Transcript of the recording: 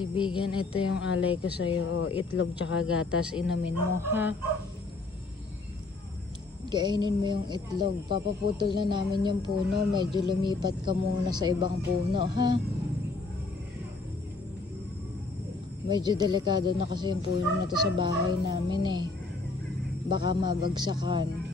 Kaibigan, ito yung alay ko sa'yo. O, itlog tsaka gatas, inumin mo, ha? Kainin mo yung itlog. Papaputol na namin yung puno. Medyo lumipat ka muna sa ibang puno, ha? Medyo delikado na kasi yung puno na to sa bahay namin eh. Baka mabagsakan.